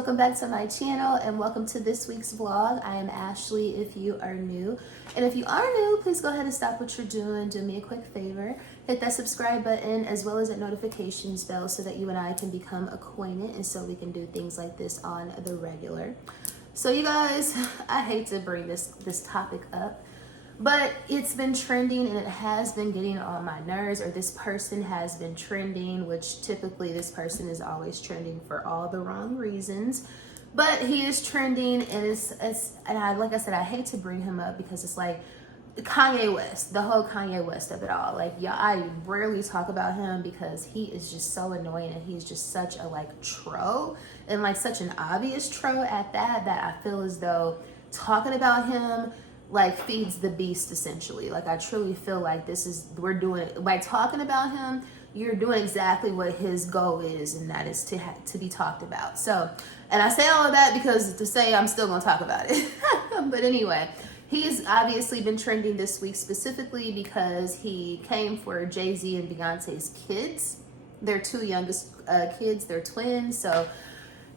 welcome back to my channel and welcome to this week's vlog. I am Ashley if you are new, and if you are new, please go ahead and stop what you're doing. Do me a quick favor, hit that subscribe button as well as that notifications bell so that you and I can become acquainted and so we can do things like this on the regular. So you guys, I hate to bring this topic up, but it's been trending and it has been getting on my nerves, or this person has been trending, which typically this person is always trending for all the wrong reasons. But he is trending, and like I said, I hate to bring him up because it's like Kanye West, the whole Kanye West of it all. Like, yeah, I rarely talk about him because he is just so annoying and he's just such a troll, and such an obvious troll at that I feel as though talking about him feeds the beast essentially. I truly feel like we're doing, by talking about him, you're doing exactly what his goal is, and that is to be talked about. So, and I say all of that because to say I'm still gonna talk about it. But anyway, he's obviously been trending this week specifically because he came for Jay-Z and Beyonce's kids. Their two youngest kids, they're twins. So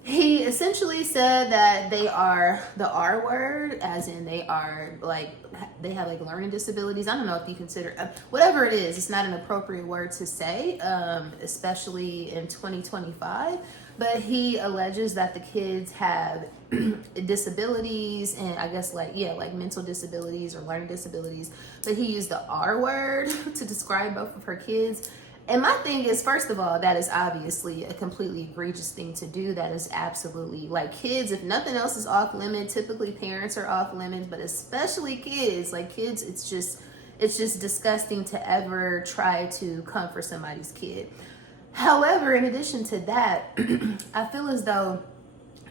he essentially said that they are the R word, as in they are they have learning disabilities. I don't know if you consider, whatever it is, it's not an appropriate word to say, especially in 2025. But he alleges that the kids have disabilities, and I guess mental disabilities or learning disabilities. But he used the R word to describe both of her kids. And my thing is, first of all, that is obviously a completely egregious thing to do. That is absolutely, kids, if nothing else is off limit, typically parents are off limits, but especially kids. Kids, it's just disgusting to ever try to come for somebody's kid. However, in addition to that, I feel as though,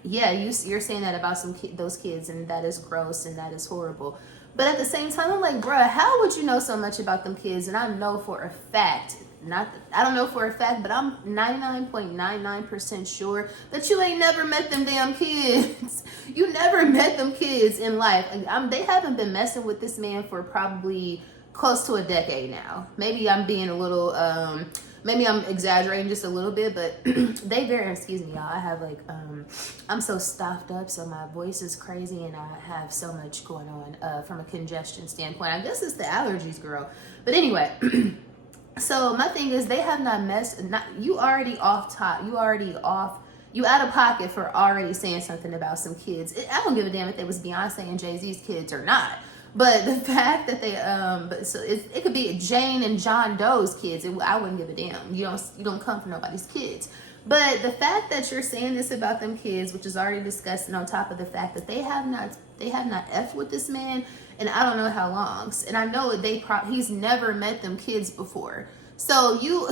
yeah, you're saying that about those kids, and that is gross and that is horrible. But at the same time, I'm like, bruh, how would you know so much about them kids? And I know for a fact, I don't know for a fact, but I'm 99.99% sure that you ain't never met them damn kids. You never met them kids in life. They haven't been messing with this man for probably close to a decade now. Maybe I'm being a little, maybe I'm exaggerating just a little bit, but excuse me, y'all. I have I'm so stuffed up, so my voice is crazy, and I have so much going on from a congestion standpoint. I guess it's the allergies, girl. But anyway. So my thing is, they have not you already off top. You out of pocket for already saying something about some kids. I don't give a damn if it was Beyonce and Jay-Z's kids or not. But the fact that they, it could be Jane and John Doe's kids. I wouldn't give a damn. You don't come for nobody's kids. But the fact that you're saying this about them kids, which is already disgusting, on top of the fact that they have not effed with this man, and I don't know how long. And I know he's never met them kids before. So you,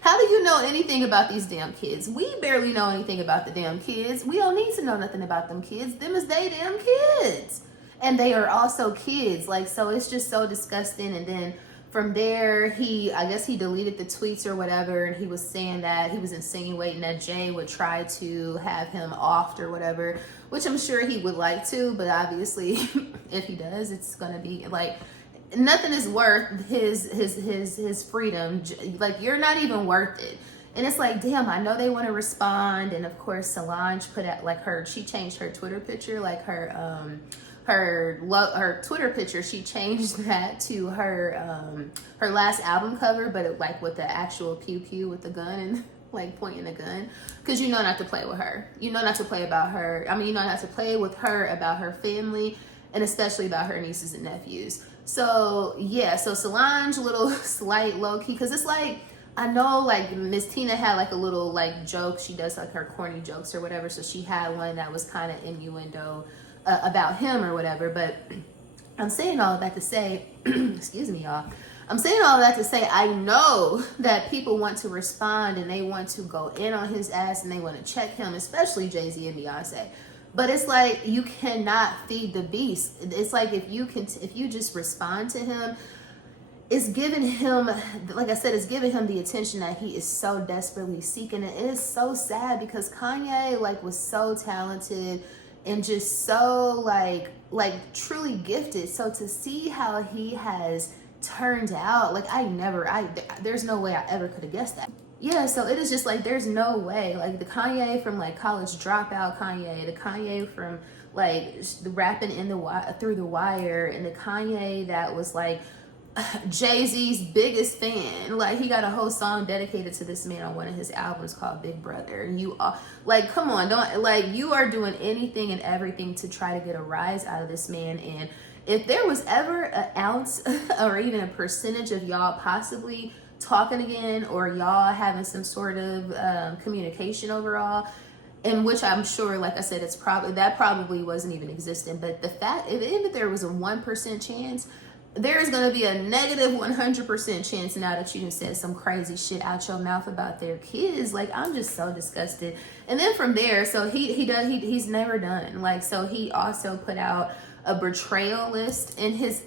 how do you know anything about these damn kids? We barely know anything about the damn kids. We don't need to know nothing about them kids. Them is they damn kids. And they are also kids. So it's just so disgusting. And then from there, I guess he deleted the tweets or whatever, and he was saying that he was insinuating that Jay would try to have him offed or whatever, which I'm sure he would like to, but obviously if he does, it's gonna be nothing is worth his freedom. You're not even worth it. And it's damn, I know they want to respond. And of course, Solange put out she changed her Twitter picture, her Twitter picture, she changed that to her last album cover, but with the actual pew pew with the gun and pointing the gun, because you know not to play with her. You know not to play about her. You know not to play with her about her family, and especially about her nieces and nephews. So yeah, so Solange, little slight low key, because it's I know Miss Tina had a little joke. She does her corny jokes or whatever, so she had one that was kind of innuendo about him or whatever. But I'm saying all of that to say, excuse me, y'all. I'm saying all of that to say, I know that people want to respond and they want to go in on his ass and they want to check him, especially Jay-Z and Beyonce. But it's you cannot feed the beast. It's if you just respond to him, it's giving him, like I said, it's giving him the attention that he is so desperately seeking. And it is so sad because Kanye was so talented and just so truly gifted. So to see how he has turned out, there's no way I ever could have guessed that. Yeah, so it is just like there's no way. Like the Kanye from like college dropout Kanye, the Kanye from like rapping in the through the wire, and the Kanye that was like Jay-Z's biggest fan. Like he got a whole song dedicated to this man on one of his albums called Big Brother. And you are like, come on, don't like you are doing anything and everything to try to get a rise out of this man. And if there was ever an ounce or even a percentage of y'all possibly talking again, or y'all having some sort of communication overall, in which I'm sure, like I said, it's probably wasn't even existent. But the fact, even if there was a 1% chance, there is going to be a negative 100% chance now that you done said some crazy shit out your mouth about their kids. Like, I'm just so disgusted. And then from there, so he's never done. Like, so he also put out a betrayal list, and his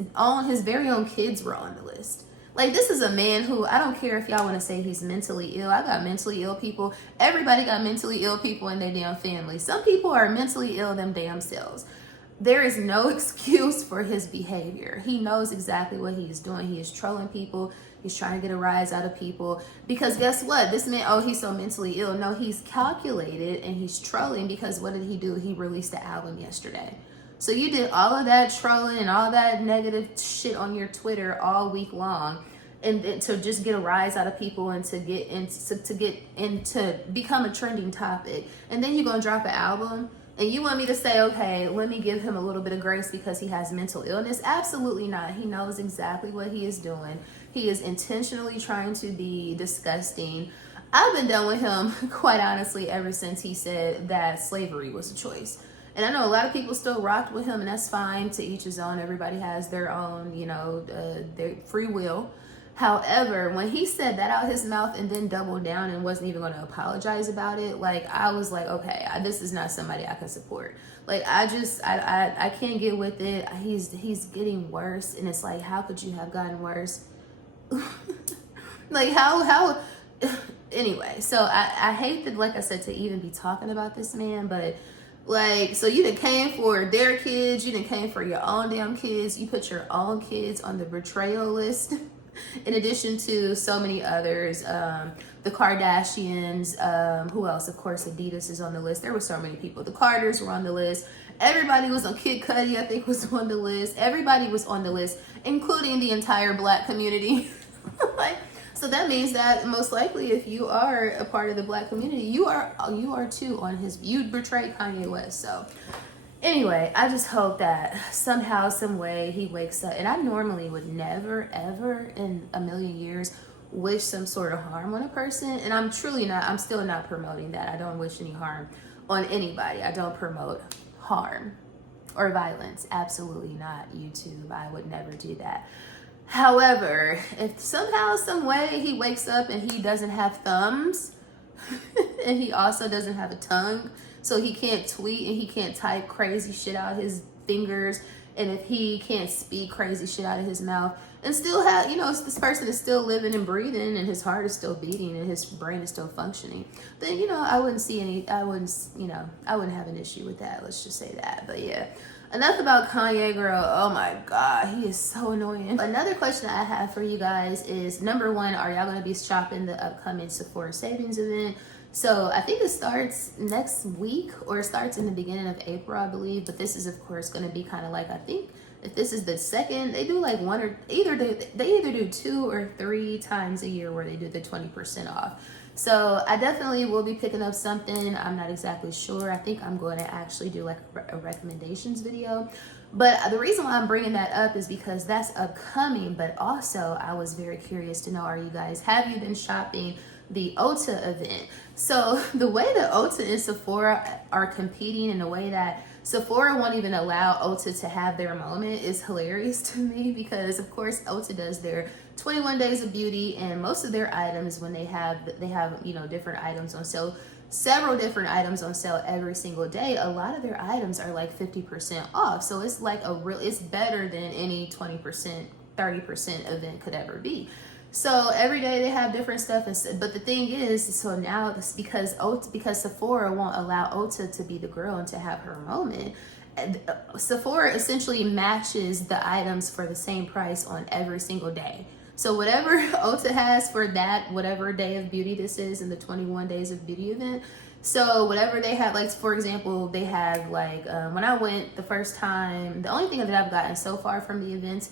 very own kids were on the list. Like, this is a man who, I don't care if y'all want to say he's mentally ill. I got mentally ill people. Everybody got mentally ill people in their damn family. Some people are mentally ill them damn selves. There is no excuse for his behavior. He knows exactly what he's doing. He is trolling people. He's trying to get a rise out of people. Because guess what? This man, oh, he's so mentally ill. No, he's calculated and he's trolling, because what did he do? He released the album yesterday. So you did all of that trolling and all that negative shit on your Twitter all week long, and to just get a rise out of people and to get into become a trending topic. And then you're gonna drop an album and you want me to say, okay, let me give him a little bit of grace because he has mental illness? Absolutely not. He knows exactly what he is doing. He is intentionally trying to be disgusting. I've been done with him, quite honestly, ever since he said that slavery was a choice. And I know a lot of people still rocked with him, and that's fine. To each his own. Everybody has their own, their free will. However, when he said that out his mouth and then doubled down and wasn't even going to apologize about it, like, I was like, okay, this is not somebody I can support. Like, I can't get with it. He's getting worse, and it's like, how could you have gotten worse? Like, how? Anyway, so I hate that, like I said, to even be talking about this man, but. Like, so you done came for their kids, you done came for your own damn kids, you put your own kids on the betrayal list, in addition to so many others, the Kardashians, who else? Of course, Adidas is on the list. There were so many people. The Carters were on the list. Everybody was on. Kid Cudi, I think, was on the list. Everybody was on the list, including the entire Black community. Like, so that means that most likely, if you are a part of the Black community, you are too on his. You betrayed Kanye West. So anyway, I just hope that somehow, some way, he wakes up. And I normally would never, ever in a million years wish some sort of harm on a person. And I'm still not promoting that. I don't wish any harm on anybody. I don't promote harm or violence. Absolutely not. YouTube, I would never do that. However, if somehow, some way he wakes up and he doesn't have thumbs and he also doesn't have a tongue, so he can't tweet and he can't type crazy shit out his fingers, and if he can't speak crazy shit out of his mouth and still have, this person is still living and breathing and his heart is still beating and his brain is still functioning, then, I wouldn't have an issue with that. Let's just say that. But yeah. Enough about Kanye, girl. Oh my God, he is so annoying. Another question I have for you guys is, number one, are y'all gonna be shopping the upcoming Sephora savings event? So I think it starts next week, or it starts in the beginning of April, I believe. But this is, of course, gonna be kind of like, I think if this is the second, they do like one or they either do 2 or 3 times a year where they do the 20% off. So I definitely will be picking up something. I'm not exactly sure. I think I'm going to actually do like a recommendations video. But the reason why I'm bringing that up is because that's upcoming. But also, I was very curious to know, have you been shopping the Ulta event? So the way that Ulta and Sephora are competing in a way that Sephora won't even allow Ulta to have their moment is hilarious to me, because of course Ulta does their 21 days of beauty, and most of their items, when they have different items on sale, several different items on sale every single day, a lot of their items are like 50% off. So it's like it's better than any 20%, 30% event could ever be. So every day they have different stuff, but the thing is, so now it's because Sephora won't allow Ulta to be the girl and to have her moment. Sephora essentially matches the items for the same price on every single day. So whatever Ulta has for that, whatever day of beauty this is in the 21 days of beauty event, so whatever they have, like for example, they have like when I went the first time, the only thing that I've gotten so far from the events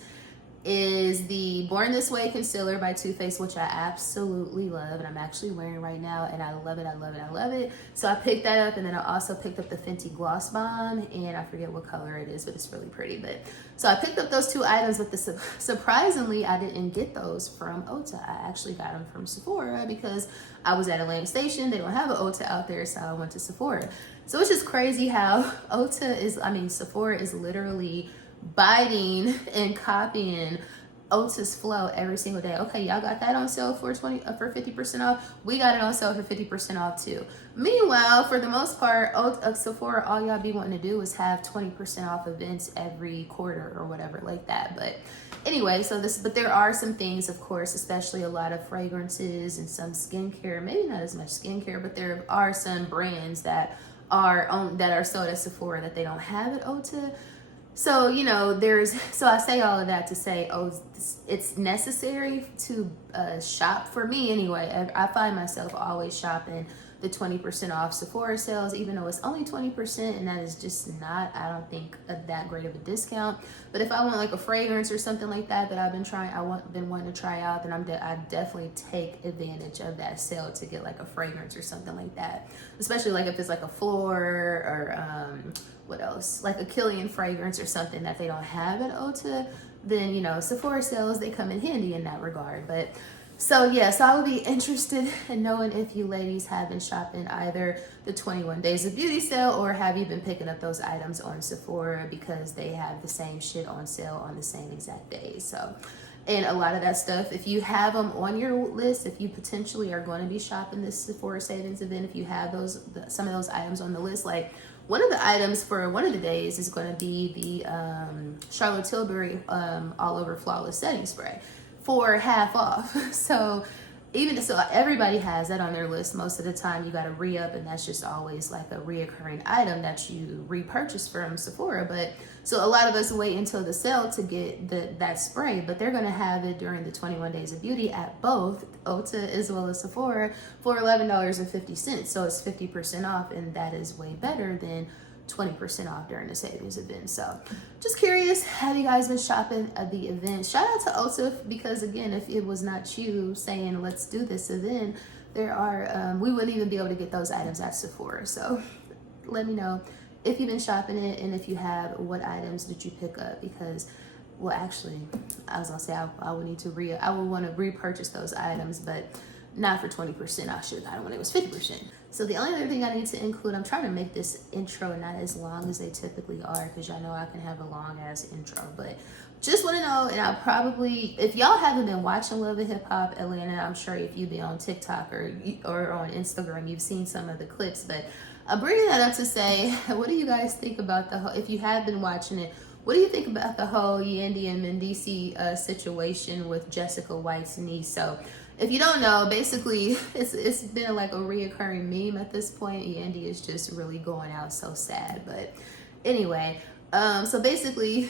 is the Born This Way concealer by Too Faced, which I absolutely love, and I'm actually wearing right now, and I love it, I love it, I love it. So I picked that up, and then I also picked up the Fenty Gloss Bomb, and I forget what color it is, but it's really pretty. But so I picked up those two items, but surprisingly, I didn't get those from Ulta. I actually got them from Sephora because I was at Atlantic Station. They don't have an Ulta out there, so I went to Sephora. So it's just crazy how Sephora is literally biting and copying Ulta's flow every single day. Okay, y'all got that on sale for 50% off. We got it on sale for 50% off too. Meanwhile, for the most part, Sephora, all y'all be wanting to do is have 20% off events every quarter or whatever like that. But anyway, but there are some things, of course, especially a lot of fragrances and some skincare, maybe not as much skincare, but there are some brands that are sold at Sephora that they don't have at Ulta. So, so I say all of that to say, it's necessary to shop. For me anyway, I find myself always shopping the 20% off Sephora sales, even though it's only 20%, and that is just not, I don't think, that great of a discount. But if I want like a fragrance or something like that I've been wanting to try out, then I definitely take advantage of that sale to get like a fragrance or something like that. Especially like if it's like a floor or what else, like a Killian fragrance or something that they don't have at Ulta, then Sephora sales, they come in handy in that regard. But so I would be interested in knowing if you ladies have been shopping either the 21 days of beauty sale, or have you been picking up those items on Sephora because they have the same shit on sale on the same exact days. So, and a lot of that stuff, if you have them on your list, if you potentially are going to be shopping this Sephora savings event, if you have some of those items on the list, like one of the items for one of the days is going to be the Charlotte Tilbury All Over Flawless Setting Spray for half off. So everybody has that on their list. Most of the time you got to re-up, and that's just always like a reoccurring item that you repurchase from Sephora. But so a lot of us wait until the sale to get that spray, but they're going to have it during the 21 days of beauty at both Ulta as well as Sephora for $11.50. So it's 50% off, and that is way better than 20% off during the savings event. So just curious, have you guys been shopping at the event? Shout out to Ulta, because again, if it was not you saying let's do this event, we wouldn't even be able to get those items at Sephora. So let me know if you've been shopping it, and if you have, what items did you pick up? Because, well, actually, I was gonna say I would want to repurchase those items, but not for 20%. I should have gotten when it was 50%. So the only other thing I need to include, I'm trying to make this intro not as long as they typically are, because y'all know I can have a long ass intro, but just want to know, and I'll probably, if y'all haven't been watching Love and Hip Hop Atlanta, I'm sure if you've been on TikTok or on Instagram, you've seen some of the clips, but I'm bringing that up to say, what do you guys think about if you have been watching it, what do you think about the whole Yandy and Mendici situation with Jessica White's niece? So if you don't know, basically it's been like a reoccurring meme at this point. Yandy is just really going out so sad. But anyway, so basically,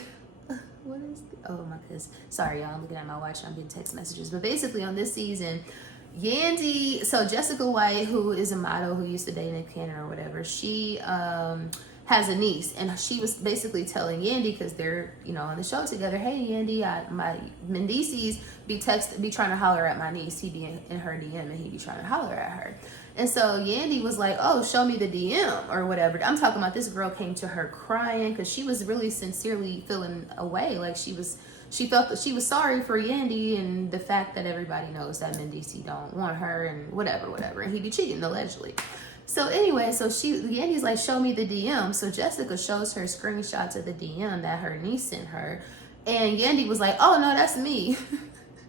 what is oh my goodness, sorry y'all, I'm looking at my watch, I'm getting text messages. But basically on this season, Yandy, so Jessica White, who is a model who used to date Nick Cannon or whatever, she has a niece, and she was basically telling Yandy, because they're on the show together, hey Yandy, my Mendicis be trying to holler at my niece. He be in her DM, and he be trying to holler at her. And so Yandy was like, oh, show me the DM or whatever. I'm talking about, this girl came to her crying because she was really sincerely feeling away, like she felt that she was sorry for Yandy and the fact that everybody knows that Mendici don't want her and whatever, and he be cheating allegedly. So anyway, so Yandy's like, show me the DM. So Jessica shows her screenshots of the DM that her niece sent her, and Yandy was like, oh no, that's me.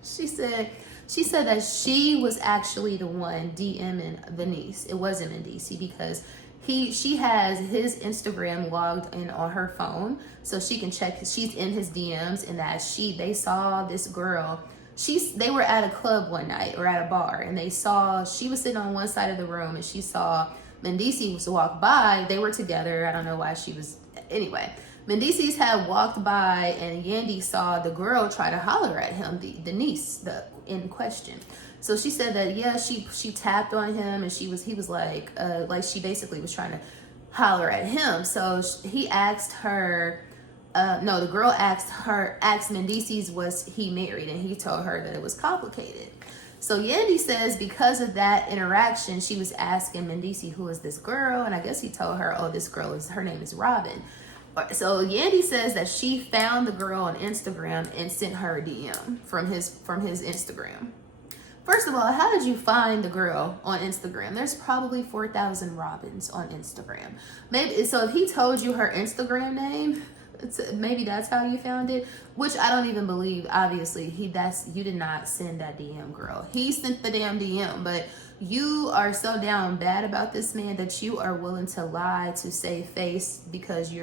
She said that she was actually the one DMing the niece. It wasn't Mendici, because she has his Instagram logged in on her phone, so she can check. She's in his DMs, and that they saw this girl. They were at a club one night, or at a bar, and she was sitting on one side of the room, and she saw Mendici was walk by. They were together. I don't know why she was. Anyway, Mendices had walked by and Yandy saw the girl try to holler at him, the niece in question. So she said that, yeah, she tapped on him and he was like she basically was trying to holler at him. So he asked her, no, the girl asked Mendices was he married, and he told her that it was complicated. So Yandy says because of that interaction, she was asking Mendices who is this girl, and I guess he told her, oh, this girl her name is Robin. So Yandy says that she found the girl on Instagram and sent her a DM from his Instagram. First of all, how did you find the girl on Instagram? There's probably 4,000 Robins on Instagram. Maybe so. If he told you her Instagram name, maybe that's how you found it. Which I don't even believe. Obviously, you did not send that DM, girl. He sent the damn DM, but you are so down bad about this man that you are willing to lie to save face because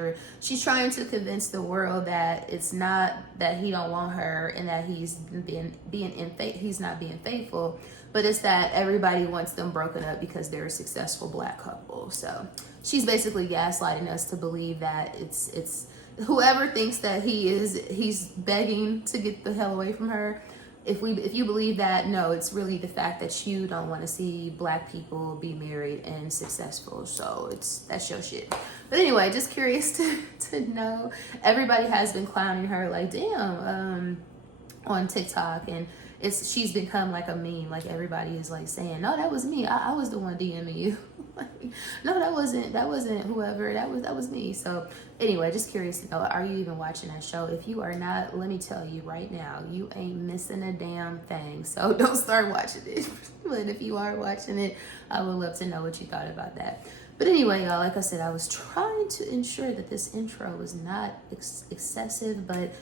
she's trying to convince the world that it's not that he don't want her and that he's not being faithful, but it's that everybody wants them broken up because they're a successful black couple. So she's basically gaslighting us to believe that it's whoever thinks that he's begging to get the hell away from her. If you believe that, no, it's really the fact that you don't want to see black people be married and successful. So that's your shit. But anyway, just curious to know. Everybody has been clowning her like, damn, on TikTok, and she's become like a meme. Like everybody is like saying, no, that was me. I was the one DMing you. No, that wasn't whoever. That was me. So anyway, just curious to know, are you even watching that show? If you are not, let me tell you right now, you ain't missing a damn thing. So don't start watching it. But if you are watching it, I would love to know what you thought about that. But anyway, y'all, like I said, I was trying to ensure that this intro was not excessive, but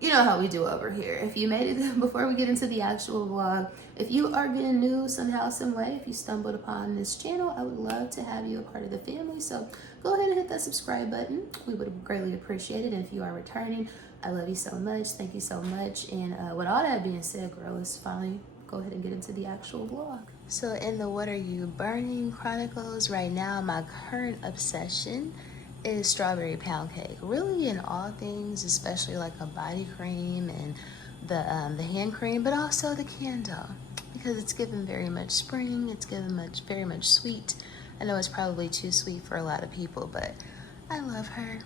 you know how we do over here. If you made it before we get into the actual vlog, if you are getting new somehow, some way, if you stumbled upon this channel, I would love to have you a part of the family. So go ahead and hit that subscribe button. We would greatly appreciate it. And if you are returning, I love you so much. Thank you so much. And with all that being said, girl, let's finally go ahead and get into the actual vlog. So in the What Are You Burning Chronicles right now, my current obsession is strawberry pound cake. Really in all things, especially like a body cream and the hand cream, but also the candle, because it's given very much spring. It's given very much sweet. I know it's probably too sweet for a lot of people, but I love her.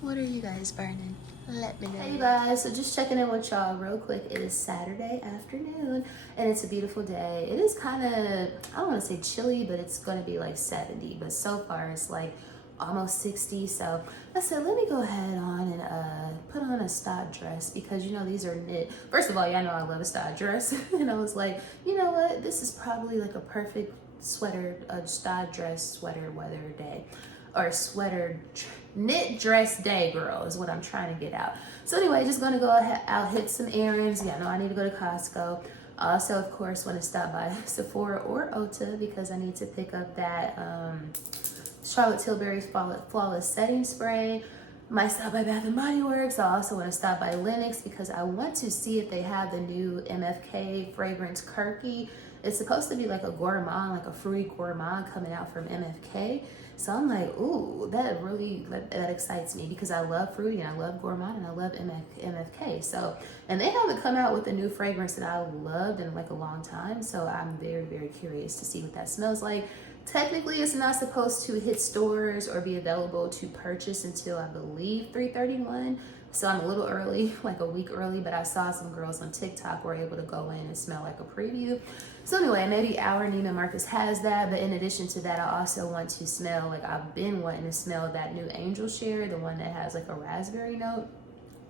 What are you guys burning? Let me know. Hey you guys, so just checking in with y'all real quick. It is Saturday afternoon and it's a beautiful day. It is kind of, I don't want to say chilly, but it's going to be like 70, but so far it's like almost 60. So I said, let me go ahead on and put on a stud dress, because you know these are knit. First of all, y'all know I love a stud dress. And I was like, you know what, this is probably like a perfect sweater, stud dress sweater weather day, or sweater knit dress day, girl, is what I'm trying to get out. So anyway, just gonna go out, hit some errands. Yeah, no, I need to go to Costco. Also, of course, want to stop by Sephora or Ulta because I need to pick up that Charlotte Tilbury's Flawless Setting Spray. Might stop by Bath & Body Works. I also want to stop by Lenox because I want to see if they have the new MFK fragrance Kirky. It's supposed to be like a gourmand, like a fruity gourmand coming out from MFK. So I'm like, ooh, that excites me because I love fruity and I love gourmand and I love MFK. So, and they haven't come out with a new fragrance that I loved in like a long time. So I'm very, very curious to see what that smells like. Technically, it's not supposed to hit stores or be available to purchase until I believe 3/31. So I'm a little early, like a week early, but I saw some girls on TikTok were able to go in and smell like a preview. So anyway, maybe our Neiman Marcus has that, but in addition to that, I also want to smell, like I've been wanting to smell that new Angel Share, the one that has like a raspberry note.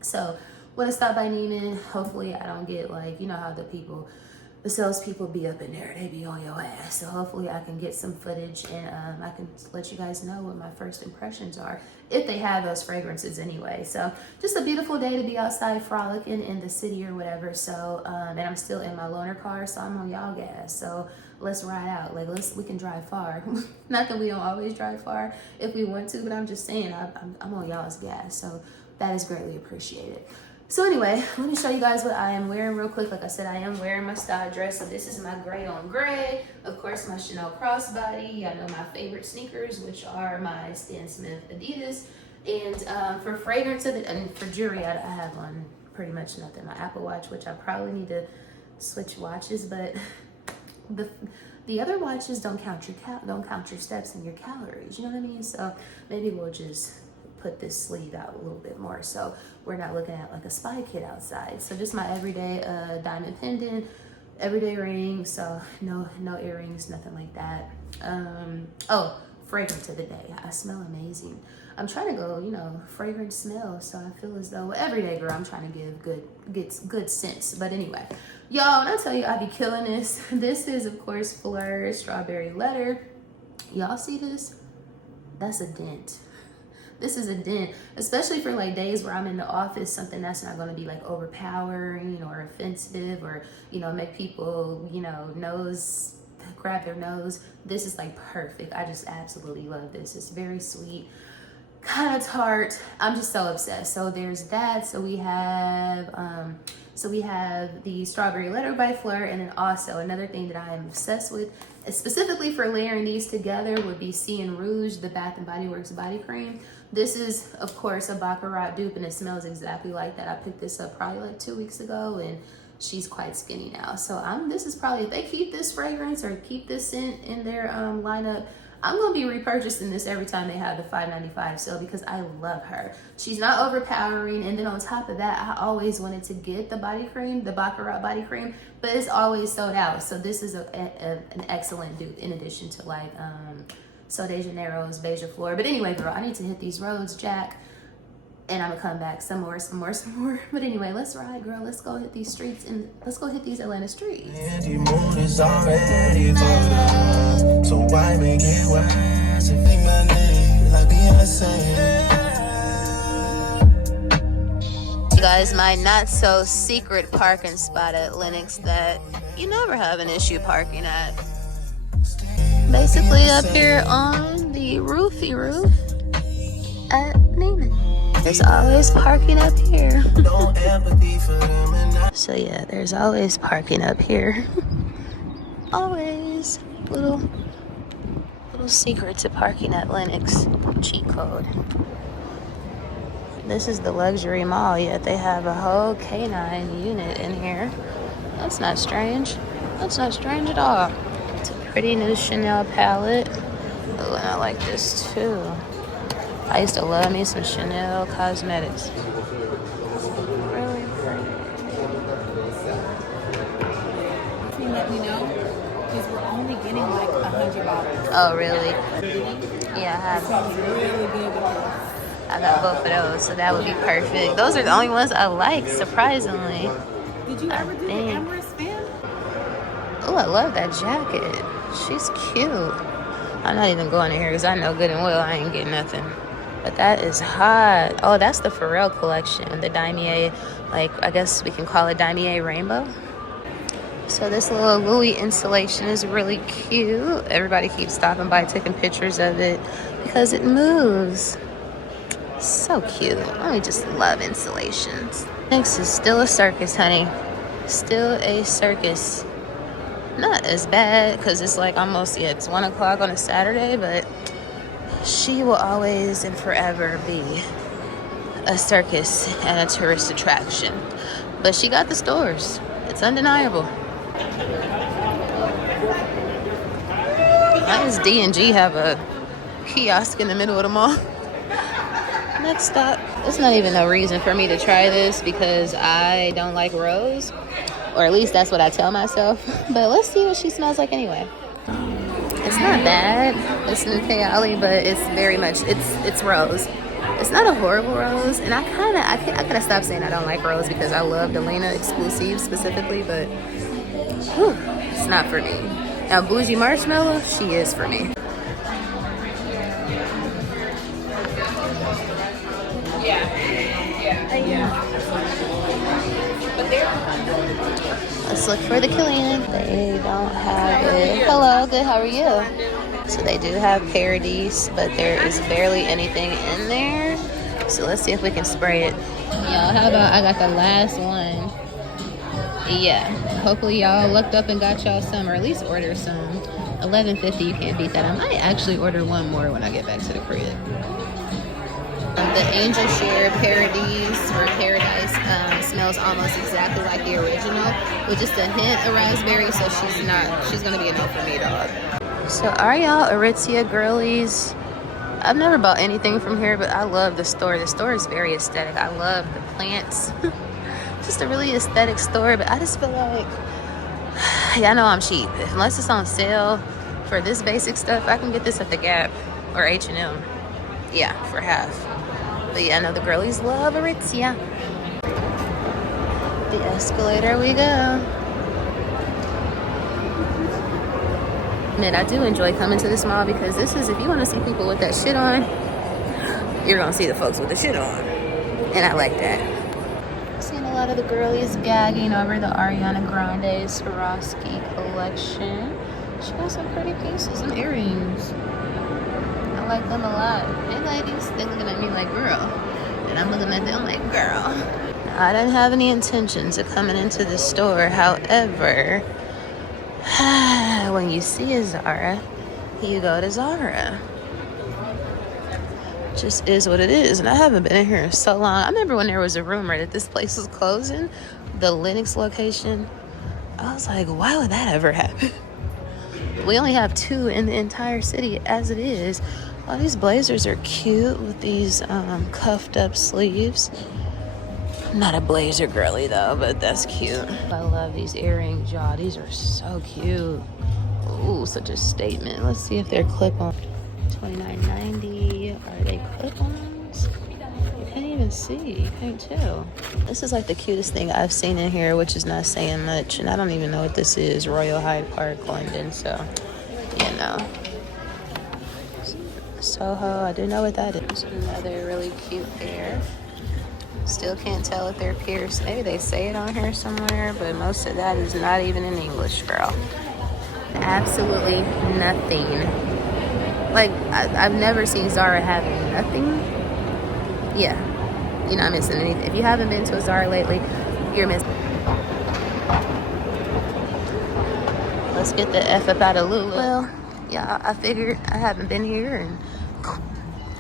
So want to stop by Neiman. Hopefully I don't get like, you know how the salespeople be up in there, they be on your ass. So hopefully I can get some footage and I can let you guys know what my first impressions are, if they have those fragrances anyway. So just a beautiful day to be outside frolicking in the city or whatever. So, and I'm still in my loaner car, so I'm on y'all gas. So let's ride out, like we can drive far. Not that we don't always drive far if we want to, but I'm just saying I'm on y'all's gas. So that is greatly appreciated. So anyway, let me show you guys what I am wearing real quick. Like I said, I am wearing my style dress. So this is my gray on gray. Of course, my Chanel crossbody. Y'all know my favorite sneakers, which are my Stan Smith Adidas. And for fragrance of it, and for jewelry, I have on pretty much nothing. My Apple Watch, which I probably need to switch watches, but the other watches don't count your steps and your calories. You know what I mean? So maybe we'll just put this sleeve out a little bit more, so we're not looking at like a spy kid outside. So just my everyday diamond pendant, everyday ring. So no earrings, nothing like that. Oh, fragrance of the day. I smell amazing. I'm trying to go, you know, fragrant smell. So I feel as though everyday girl, I'm trying to give good scents. But anyway, y'all, when I tell you I be killing this, this is of course Fleur Strawberry Letter. Y'all see this? That's a dent. This is a dent, especially for like days where I'm in the office, something that's not going to be like overpowering or offensive or, you know, make people, you know, grab their nose. This is like perfect. I just absolutely love this. It's very sweet, kind of tart. I'm just so obsessed. So there's that. So we have the Strawberry Letter by Fleur, and then also another thing that I am obsessed with, specifically for layering these together, would be Cien Rouge, the Bath and Body Works body cream. This is of course a Baccarat dupe, and it smells exactly like that. I picked this up probably like 2 weeks ago, and she's quite skinny now. So this is probably, if they keep this fragrance or keep this scent in their lineup, I'm gonna be repurchasing this every time they have the $5.95 sale, because I love her. She's not overpowering, and then on top of that, I always wanted to get the body cream, the Baccarat body cream, but it's always sold out. So this is an excellent dupe, in addition to like Sol de Janeiro's Beija Flor. But anyway, girl, I need to hit these roads, Jack, and I'm gonna come back some more. But anyway, let's ride, girl. Let's go hit these streets, and let's go hit these Atlanta streets. The moon is already voted, so why make it worse if you my name like Beyonce? You guys, my not so secret parking spot at Lenox that you never have an issue parking at. Basically up here on the roofy roof at Neiman. There's always parking up here. So yeah, there's always parking up here. Always. Little secret to parking at Lenox. Cheat code. This is the luxury mall, yet they have a whole canine unit in here. That's not strange. That's not strange at all. It's a pretty new Chanel palette. Oh, and I like this too. I used to love me some Chanel cosmetics. Really pretty. Can you let me know? Because we're only getting like 100 bottles. Oh, really? Yeah, I have. Sounds really good with this. I got both of those, so that would be perfect. Those are the only ones I like, surprisingly. Did you ever do the Emirates fan? Oh, I love that jacket. She's cute. I'm not even going in here because I know good and well I ain't getting nothing. But that is hot. Oh, that's the Pharrell collection, the Damier, like I guess we can call it Damier Rainbow. So this little Louis installation is really cute. Everybody keeps stopping by taking pictures of it because it moves. So cute. I just love installations. Next is still a circus, honey. Still a circus. Not as bad because it's like almost, yeah, it's 1 o'clock on a Saturday, but she will always and forever be a circus and a tourist attraction. But she got the stores. It's undeniable. Why does D&G have a kiosk in the middle of the mall? Next stop. It's not even a reason for me to try this because I don't like rose. Or at least that's what I tell myself. But let's see what she smells like anyway. It's not bad. It's Nucleali, but it's very much, it's rose. It's not a horrible rose. And I gotta stop saying I don't like rose because I love the Lena exclusive specifically, but whew, it's not for me. Now Bougie Marshmallow, she is for me. Let's look for the Killian. They don't have it. Hello, good, how are you? So they do have Paradise, but there is barely anything in there. So let's see if we can spray it. Y'all, how about I got the last one? Yeah, hopefully y'all looked up and got y'all some, or at least order some. $11.50, you can't beat that. I might actually order one more when I get back to the crib. The Angel Share Paradise or Paradise smells almost exactly like the original with just a hint of raspberry, so she's gonna be a no for me, dog. So are y'all Aritzia girlies? I've never bought anything from here, but I love the store. The store is very aesthetic. I love the plants. Just a really aesthetic store, but I just feel like, yeah, I know I'm cheap. Unless it's on sale for this basic stuff, I can get this at the Gap or H&M. Yeah, for half. But yeah, I know the girlies love Aritzia. The escalator we go. And I do enjoy coming to this mall because this is, if you want to see people with that shit on, you're gonna see the folks with the shit on. And I like that. Seeing a lot of the girlies gagging over the Ariana Grande Swarovski collection. She got some pretty pieces and earrings. I like them a lot. Hey ladies, they're looking at me like girl. And I'm looking at them like girl. I didn't have any intentions of coming into the store. However, when you see a Zara, you go to Zara. Just is what it is. And I haven't been in here in so long. I remember when there was a rumor that this place was closing, the Lenox location. I was like, why would that ever happen? We only have 2 in the entire city as it is. Oh, these blazers are cute with these cuffed up sleeves. I'm not a blazer girly though, but that's cute. I love these earrings, y'all. These are so cute. Ooh, such a statement. Let's see if they're clip-on. $29.90. Are they clip-ons? You can't even see. You can't tell. This is like the cutest thing I've seen in here, which is not saying much. And I don't even know what this is. Royal Hyde Park, London. So, you know. Soho, I do know what that is. Another really cute pair. Still can't tell if they're pierced. Maybe they say it on here somewhere, but most of that is not even in English, girl. Absolutely nothing. Like, I've never seen Zara having nothing. Yeah, you're not missing anything. If you haven't been to a Zara lately, you're missing. Let's get the F up out of Lulu. Well, yeah, I figured I haven't been here in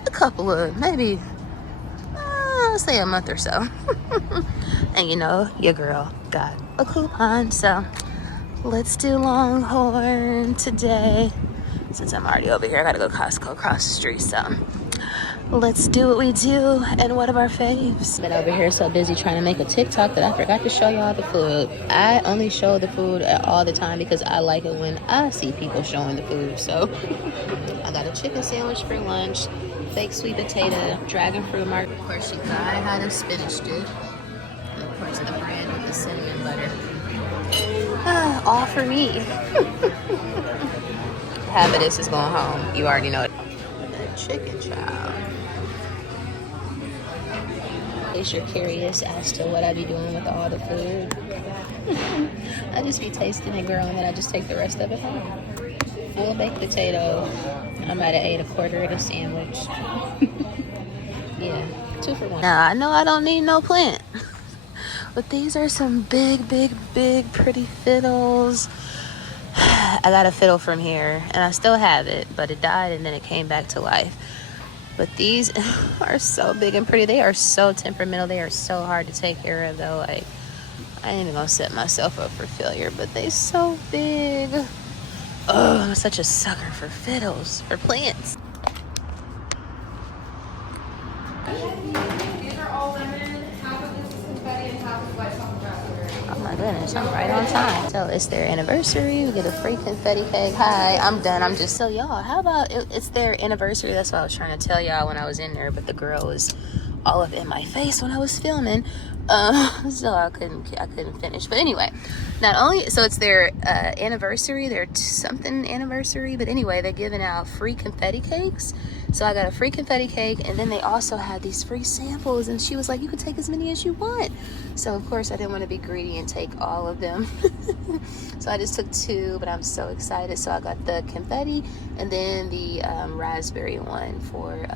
a couple of, maybe, let's say a month or so. And you know, your girl got a coupon, so let's do Longhorn today. Since I'm already over here, I gotta go to Costco across the street, so let's do what we do and one of our faves. Been over here so busy trying to make a TikTok that I forgot to show y'all the food. I only show the food all the time because I like it when I see people showing the food. So I got a chicken sandwich for lunch, fake sweet potato, dragon fruit mark. Of course, you thought I had a spinach dip. And of course, the bread with the cinnamon butter. All for me. Half of this is going home. You already know it. The chicken chow. In case you're curious as to what I be doing with all the food. I just be tasting it, girl, and then I just take the rest of it home. Full baked potato. I might have ate a quarter of the sandwich. Yeah, 2 for 1. Now, I know I don't need no plant. But these are some big, big, big pretty fiddles. I got a fiddle from here, and I still have it, but it died and then it came back to life. But these are so big and pretty. They are so temperamental. They are so hard to take care of, though. Like, I ain't even gonna set myself up for failure, but they so big. Oh, I'm such a sucker for fiddles, for plants. These are all lemon. Half of this is confetti and half is white chocolate raspberry. Oh my goodness, I'm right on time. So it's their anniversary. We get a free confetti cake. Hi, I'm done. I'm just, so y'all, how about it's their anniversary? That's what I was trying to tell y'all when I was in there, but the girl was all up in my face when I was filming. So I couldn't finish. But anyway, not only, so it's their anniversary, their something anniversary, but anyway, they're giving out free confetti cakes. So I got a free confetti cake, and then they also had these free samples, and she was like, you can take as many as you want. So of course I didn't want to be greedy and take all of them. So I just took 2, but I'm so excited. So I got the confetti and then the raspberry one for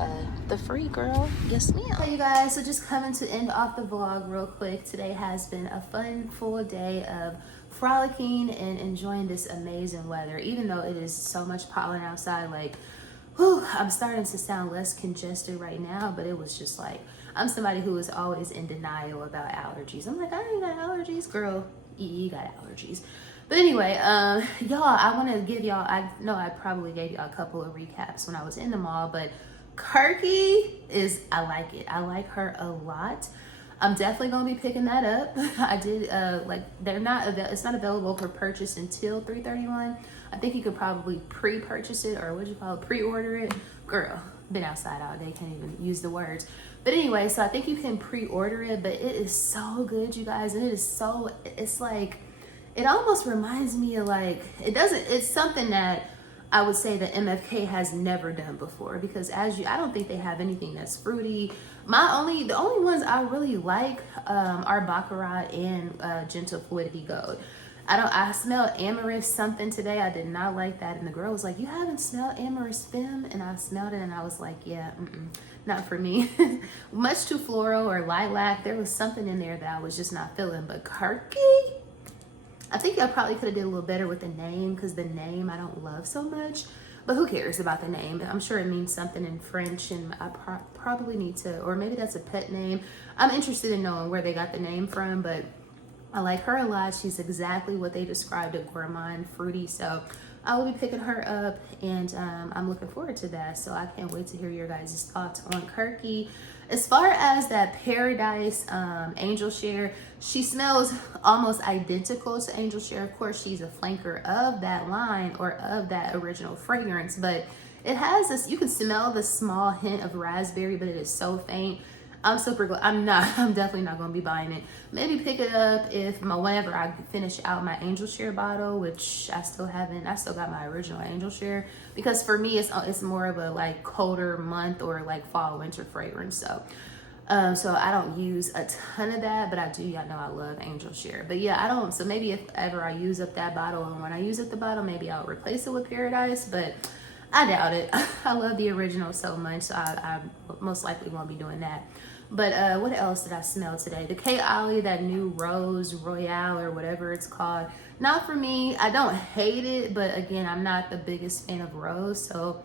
the free, girl. Yes, ma'am. Hey, you guys, so just coming to end off the vlog real quick. Today has been a fun, full day of frolicking and enjoying this amazing weather. Even though it is so much pollen outside, like, whew, I'm starting to sound less congested right now, but it was just like, I'm somebody who is always in denial about allergies. I'm like, I ain't got allergies. Girl, you got allergies. But anyway, y'all, I want to give y'all, I know I probably gave y'all a couple of recaps when I was in the mall, but Kirky is, I like it. I like her a lot. I'm definitely going to be picking that up. I did, like, it's not available for purchase until 3/31. I think you could probably pre-purchase it, or what do you call it, pre-order it. Girl, been outside all day, can't even use the words. But anyway, so I think you can pre-order it, but it is so good, you guys. And it is so, it's like, it almost reminds me of like, it's something that I would say that MFK has never done before, because I don't think they have anything that's fruity. The only ones I really like are Baccarat and Gentle Fluidity Gold. I smelled Amorous something today. I did not like that. And the girl was like, you haven't smelled Amorous Femme? And I smelled it and I was like, yeah, not for me. Much too floral or lilac. There was something in there that I was just not feeling. But Kirky, I think I probably could have did a little better with the name, because the name I don't love so much. But who cares about the name? I'm sure it means something in French, and I probably need to, or maybe that's a pet name. I'm interested in knowing where they got the name from, but I like her a lot. She's exactly what they described, a gourmand, fruity. So I will be picking her up, and I'm looking forward to that. So I can't wait to hear your guys' thoughts on Kirky. As far as that Paradise Angel Share, she smells almost identical to Angel Share. Of course, she's a flanker of that line, or of that original fragrance, but it has this, you can smell the small hint of raspberry, but it is so faint. I'm super glad. I'm definitely not going to be buying it. Maybe pick it up whenever I finish out my Angel Share bottle, which I still got my original Angel Share, because for me, it's more of a like colder month or like fall winter fragrance. So I don't use a ton of that, but I do, y'all know I love Angel Share. But yeah, so maybe if ever I use up that bottle, and when I use up the bottle, maybe I'll replace it with Paradise, but I doubt it. I love the original so much, so I most likely won't be doing that. But what else did I smell today? The K. Ollie, that new Rose Royale or whatever it's called. Not for me. I don't hate it, but again, I'm not the biggest fan of Rose, so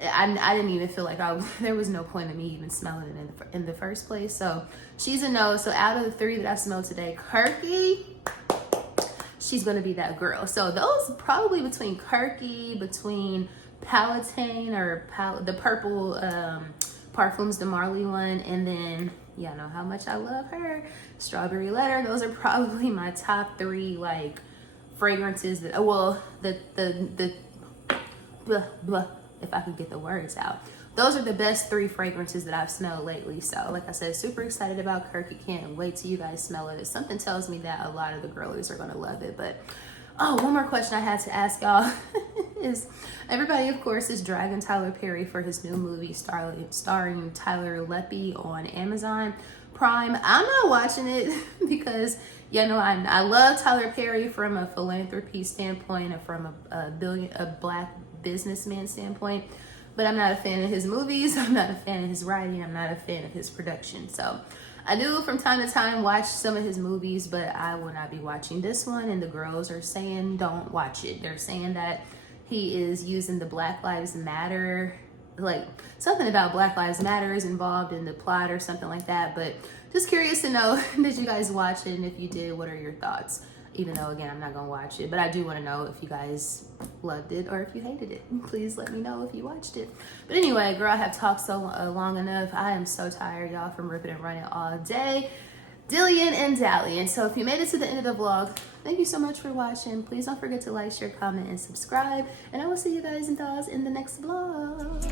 I didn't even feel like there was no point in me even smelling it in the first place. So she's a no. So out of the 3 that I smelled today, Kirky, she's gonna be that girl. So those probably between Kirky, between Palatine or the purple Parfums de Marly one, and then y'all know how much I love her, Strawberry Letter. Those are probably my top 3 like fragrances that, well, if I could get the words out. Those are the best 3 fragrances that I've smelled lately. So like I said, super excited about Kirky. Can't wait till you guys smell it. Something tells me that a lot of the girlies are gonna love it. But oh, one more question I had to ask y'all is, everybody of course is dragging Tyler Perry for his new movie starring Tyler Leppy on Amazon Prime. I'm not watching it because I love Tyler Perry from a philanthropy standpoint and from a black businessman standpoint, but I'm not a fan of his movies. I'm not a fan of his writing. I'm not a fan of his production. So I do from time to time watch some of his movies, but I will not be watching this one. And the girls are saying don't watch it. They're saying that he is using the Black Lives Matter, like something about Black Lives Matter is involved in the plot or something like that. But just curious to know, did you guys watch it? And if you did, what are your thoughts? Even though, again, I'm not going to watch it. But I do want to know if you guys loved it or if you hated it. Please let me know if you watched it. But anyway, girl, I have talked so long enough. I am so tired, y'all, from ripping and running all day, dillying and dallying. So if you made it to the end of the vlog, thank you so much for watching. Please don't forget to like, share, comment, and subscribe. And I will see you guys and dolls in the next vlog.